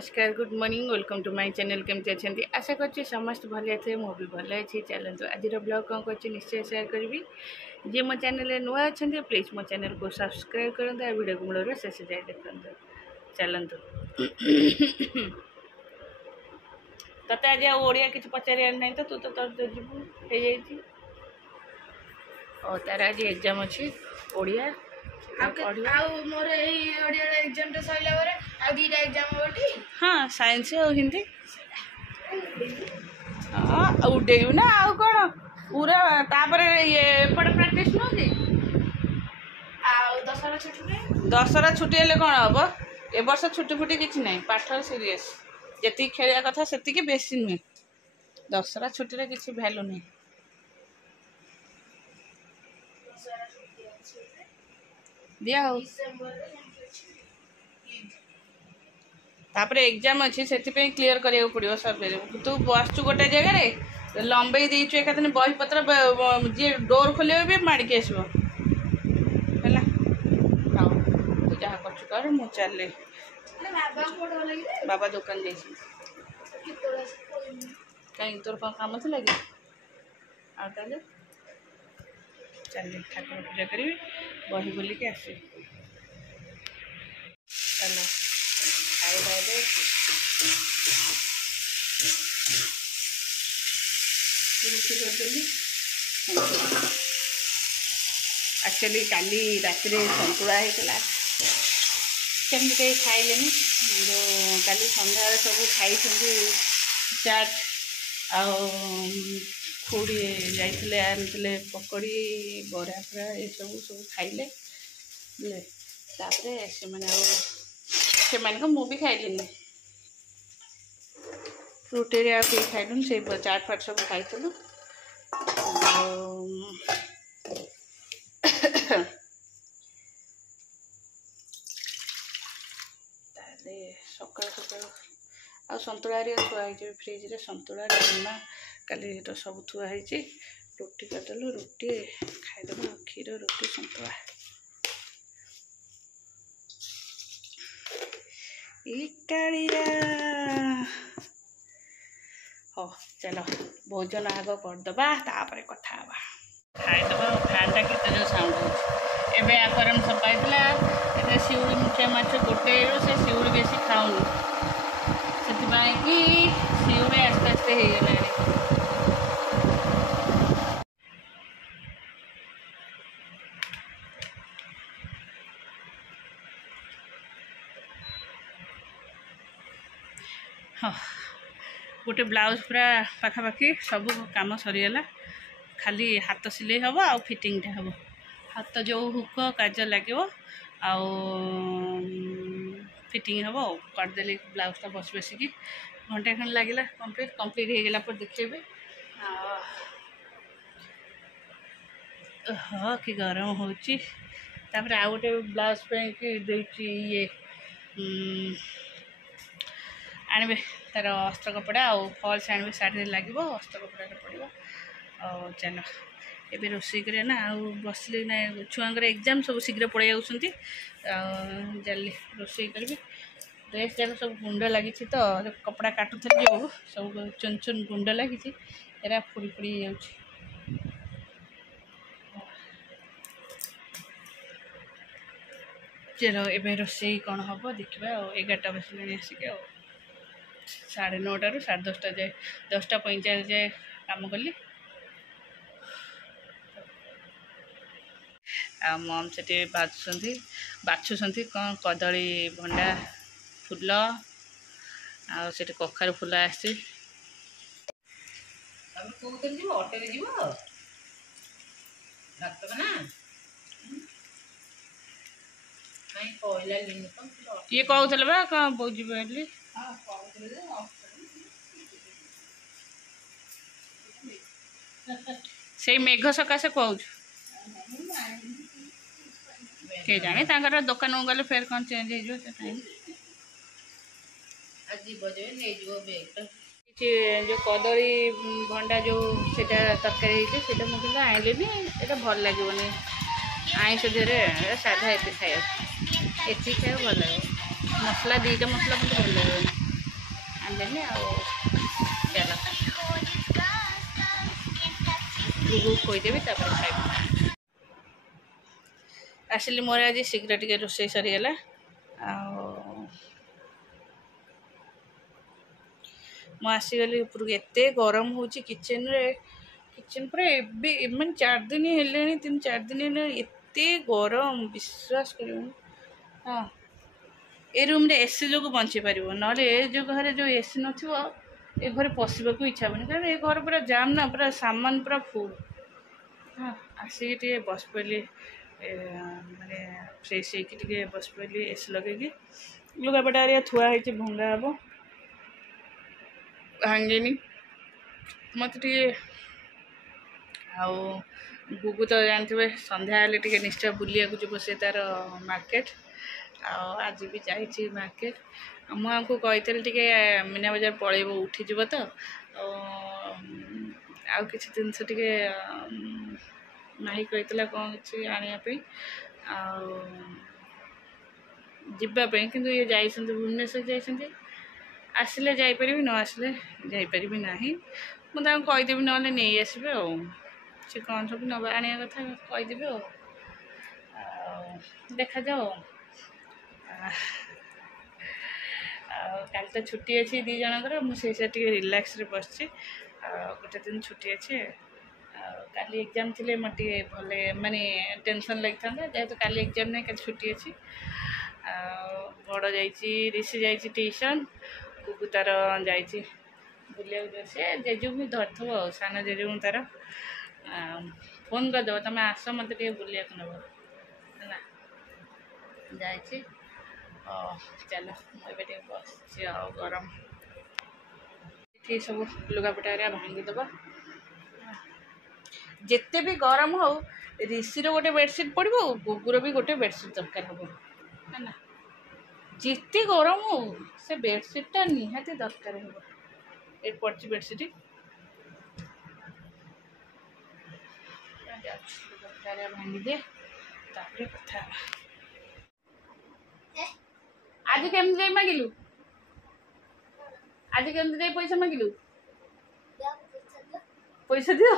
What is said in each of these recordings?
नमस्कार good morning welcome to my channel केमती अच्छे आशा कर समस्त भले थे मु भी भल अच्छी चलते आज ब्लॉग कौन कर निश्चय शेयर करी जी मो चैनल नुआ अच्छा प्लीज मो चैनल को सब्सक्राइब करते आ वीडियो को मूल शेष जाए देखते चलतु तते आज ओडिया किसी पचार ना तो तू तो तर जीव तार आज एग्जाम अच्छी ओडिया मोर एग्जाम तो सैला दुईटा एग्जाम हाँ साइंस और हिंदी हाँ उडेयु ना आउ कौन पूरा तापर ये एपटे प्राक्टिस नुह कि दशहरा छुट्टी हेल्ले कौन हम ए वर्ष छुट्टी फुटी किसी ना पाठ सीरीयस जी खेलिया कथा से बेसी नुहे दशहरा छुट्टी किसी भैल्यू नहीं दिया हो तापर एग्जाम अच्छी से क्लीयर करा पड़ो सर्वे तू बसचु गोटे जगह लंबे देचु एक बही पत्र जी डोर खोल भी माड़िक आसो तू जहाँ कर मु चल बाबा दुकान जा कहीं तोर कौन काम थी लगे चल ठाकुर पूजा करी बही बोलिक आस चलो एक्चुअली काली रात सतुला होता कमी कहीं खाइले जो काली सन्ध्या सब खाई चाट खुड़ी जाइए आनी पकड़ी बरा फरा ये सब सब खाइले तापर से मु भी खाइल रुटी खाइलु से चाट फाट सब खाइलु सका सका आ सतुला थुआई फ्रिज रे सतुला डालमा काली तो सब थुआई रुटी करदेलु रुटी खाईदेलु क्षीर रुटी सतुला इटाड़िया हो चलो भोजन आग करदबा तापर कथा खाईदबा फैनटा केते जो साउंड होवे आकरम सपाइला ए शिउली मुठिया माछ गोटे से शिउली बेसी खाऊनी से कि शिउली आस्ते आस्ते हो गला हाँ गोटे ब्लाउज पूरा पाखापाखि सब काम सरीगला खाली हाथ सिले हम आ फिटिंगटा हम हाथ जो हुक काज लगे आउ फिटिंग हम करदेली ब्लाउजटा बस बसिकी घंटे खंड लगे कंप्लीट हो गला पर देखेबे हाँ कि गरम होची तापर आ गोटे ब्लाउज पे ये आनबे तार अस्त्र कपड़ा आ फल्स आनबे साड़ी लगे अस्त्र कपड़ा पड़ो चलो एबे रोषे करे ना बसली ना छुआंकर एग्जाम सब शीघ्र पड़े जाऊँगी जल्दी रोषे करी ड्रेस जाक सब गुंड लगी तो कपड़ा काटुली जो सब चुन चुन गुंड लगी एरा फुड़ी फुड़ी जा चलो एबे रोषे कौन हम देखा 11टा बजले आसिक 9:30 ରୁ 10:30 जाए 10:45 जाए काम कली आ मम से बाछुंट कौन कदली भंडा फूल आठ कखारू फूल आसी ये कहते बा कौन बोझी बोली से मेघ सकाशे कहूँ के जाने तांकर दुकान को गले फेर कौन चेंज हो जो कदली भंडा जो तरकारी होता मुझे आइलिनी ये भल लगे आईष देर साधा ये खाया भल लगे मसला 2टा मसला मत भल लगे ଖାଇଲେନି ଆଉ ଚାଲ ଗୁଗୁ ଖୋଇଦେବି ତାପରେ ଖାଇବି। ଆସିଲି ମୋର ଆଜି ଶୀଘ୍ର ଟିକେ ରୋଷେଇ ସରିଗଲା ଆଉ ମୁଁ ଆସିଗଲି ଉପରକୁ। ଏତେ ଗରମ ହେଉଛି କିଚେନରେ, କିଚେନ ପୁରା ଏବେ ମାନେ 4 ଦିନ ହେଲେଣି, 3-4 ଦିନ ହେଲେଣି ଏତେ ଗରମ ବିଶ୍ୱାସ କରିବନି। ହଁ ଏ ରୁମ୍ରେ ଏସି ଯୋଗୁଁ ବଞ୍ଚିପାରିବ, ନହେଲେ ଏ ଯେଉଁ ଘରେ ଯେଉଁ ଏସି ନଥିବ ଏ ଘରେ ପଶିବାକୁ ଇଚ୍ଛା ହେବନି, କାରଣ ଏ ଘର ପୁରା ଜାମ୍ ନା, ପୁରା ସାମାନ ପୁରା ଫୁଲ୍। ହଁ ଆସିକି ଟିକେ ବସି ପଡ଼ିଲି, ମାନେ ଫ୍ରେଶ୍ ହେଇକି ଟିକେ ବସି ପଡ଼ିଲି ଏସି ଲଗେଇକି। ଲୁଗାପଟା ହେରିକା ଥୁଆ ହେଇଛି, ଭଙ୍ଗା ହେବ, ଭାଙ୍ଗିନି ମୋତେ ଟିକେ। ଆଉ ଗୁଗୁ ତ ଜାଣିଥିବେ ସନ୍ଧ୍ୟା ହେଲେ ଟିକେ ନିଶ୍ଚୟ ବୁଲିବାକୁ ଯିବ, ସେ ତା'ର ମାର୍କେଟ। ଆଉ ଆଜି ବି ଯାଇଛି ମାର୍କେଟ। ମୁଁ ଆମକୁ କହିଥିଲି ଟିକେ ମୀନା ବଜାର ପଳେଇବ, ଉଠିଯିବ ତ, ଆଉ କିଛି ଜିନିଷ ଟିକେ ମାହି କହିଥିଲା କ'ଣ କିଛି ଆଣିବା ପାଇଁ ଆଉ ଯିବା ପାଇଁ, କିନ୍ତୁ ଇଏ ଯାଇଛନ୍ତି ଭୁବନେଶ୍ୱର ଯାଇଛନ୍ତି। ଆସିଲେ ଯାଇପାରିବି, ନ ଆସିଲେ ଯାଇପାରିବି ନାହିଁ। ମୁଁ ତାଙ୍କୁ କହିଦେବି ନହେଲେ ନେଇ ଆସିବେ ଆଉ, ସେ କ'ଣ ସବୁ ନେବା ଆଣିବା କଥା କହିଦେବି ଆଉ ଦେଖାଯାଉ। ଆଉ କାଲି ତ ଛୁଟି ଅଛି 2 ଜଣଙ୍କର, ମୁଁ ସେଇଟା ଟିକେ ରିଲାକ୍ସରେ ବସିଛି। ଆଉ ଗୋଟେ ଦିନ ଛୁଟି ଅଛି। ଆଉ କାଲି ଏକ୍ଜାମ୍ ଥିଲେ ମୋର ଟିକେ ଭଲ ମାନେ ଟେନସନ୍ ଲାଗିଥାନ୍ତା, ଯେହେତୁ କାଲି ଏକ୍ଜାମ୍ ନାହିଁ, କାଲି ଛୁଟି ଅଛି। ଆଉ ବଡ଼ ଯାଇଛି, ରିଷି ଯାଇଛି ଟିଉସନ୍, ଗୁଗୁ ତା'ର ଯାଇଛି ବୁଲିବାକୁ। ସେ ଜେଜୁଙ୍କୁ ଧରିଥିବ ଆଉ, ସାନ ଜେଜୁଙ୍କୁ ତା'ର ଫୋନ୍ କରିଦେବ, ତୁମେ ଆସ ମୋତେ ଟିକେ ବୁଲିବାକୁ ନେବ ହେଲା। ଯାଇଛି। ଚାଲ ମୁଁ ଏବେ ଟିକେ ବସିଛି, ଆଉ ଗରମ ଏଠି ସବୁ ଲୁଗାପଟା ହେରିକା ଭାଙ୍ଗିଦେବା। ଯେତେ ବି ଗରମ ହଉ ରିଷିର ଗୋଟେ ବେଡ଼ସିଟ୍ ପଡ଼ିବ, ଗୁଗୁର ବି ଗୋଟେ ବେଡ଼ସିଟ୍ ଦରକାର ହେବ ହେଲା। ଯେତେ ଗରମ ହଉ ସେ ବେଡ଼ସିଟ୍ଟା ନିହାତି ଦରକାର ହେବ। ଏଠି ପଡ଼ିଛି ବେଡ଼ସିଟ୍, ଭାଙ୍ଗିଦିଏ ତାପରେ କଥା ହେବା। ଆଜି କେମିତି ଯାଇ ମାଗିଲୁ? ଆଜି କେମିତି ଯାଇ ପଇସା ମାଗିଲୁ? ପଇସା ଦିଅ।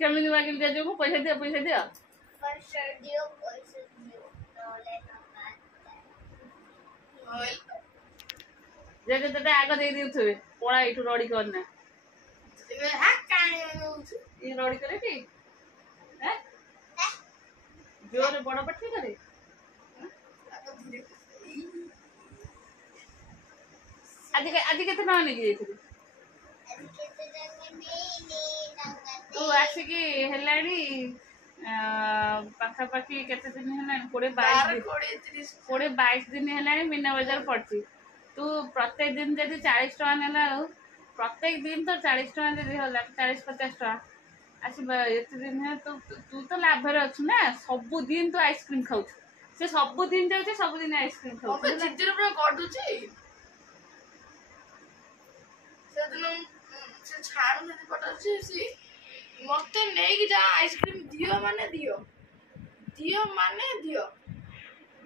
କେମିତି ମାଗିଲୁ ଜେଜୁକୁ? ପଇସା ଦିଅ, ପଇସା ଦିଅ। ଜେଜେ ତତେ ଆଗ ଦେଇ ଦେଉଥିବେ, ପଳା ଏଇଠୁ ରଡ଼ି କରନା। ଇଏ ରଡ଼ି କରେ କି ଜୋରରେ ବଡ଼ ପାଟି କରେ? ଆଜି କେତେ ଟଙ୍କା ନେଇକି ଯାଇଥିଲୁ? ତୁ ଆସିକି ହେଲାଣି ପାଖାପାଖି କେତେ ଦିନ ହେଲାଣି? 20-22 ଦିନ ହେଲାଣି ମୀନା ବଜାର ପଡ଼ିଛି। ତୁ ପ୍ରତ୍ୟେକ ଦିନ ଯଦି 40 ଟଙ୍କା ନେଲା ଆଉ, ପ୍ରତ୍ୟେକ ଦିନ ତ 40 ଟଙ୍କା ଯଦି ହେଲା, 40-50 ଟଙ୍କା ଆସିବ। ଏତେ ଦିନ ତୁ ତ ଲାଭରେ ଅଛୁ ନା, ସବୁଦିନ ତୁ ଆଇସ୍କ୍ରିମ୍ ଖାଉଛୁ। ସେ ସବୁଦିନ ଯାଉଛି, ସବୁଦିନ ଆଇସ୍କ୍ରିମ୍ ଖାଉଛି। ସେଦିନ ସେ ଛାଡୁ ଯଦି ପଟାଉଛି, ସି ମତେ ନେଇକି ଯା ଆଇସ୍କ୍ରିମ୍ ଦିଅ ମାନେ ଦିଅ, ଦିଅ ମାନେ ଦିଅ।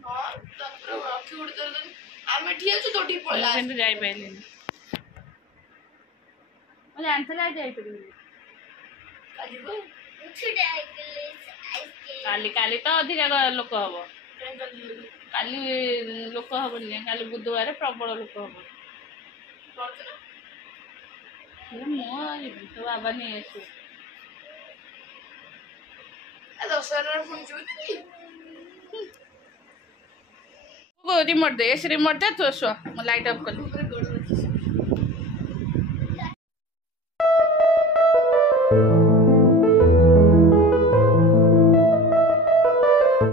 ହଁ ତାପରେ ରଖି ଉଡ଼ି ଆମେ ଠିଆ ଅଛୁ, ତୋ ଟିକେ ପଳେଇଲା। କିନ୍ତୁ ଯାଇପାରିଲିନି, ମୁଁ ଜାଣିଥିଲି ଆଜି ଯାଇପାରିବିନି। କାଲି ତ ଅଧିକା ଲୋକ ହବ। କାଲି ଲୋକ ହବନି, କାଲି ବୁଧବାର ପ୍ରବଳ ଲୋକ ହବ। ମୁଁ ଯିବି, ତୋ ବାବା ନେଇ ଆସିବୁ। ରିମୋଟ ଦେ, ଏସି ରିମୋଟ ଦେ, ତୁ ଶୁଆ, ମୁଁ ଲାଇଟ୍ ଅଫ୍ କଲି।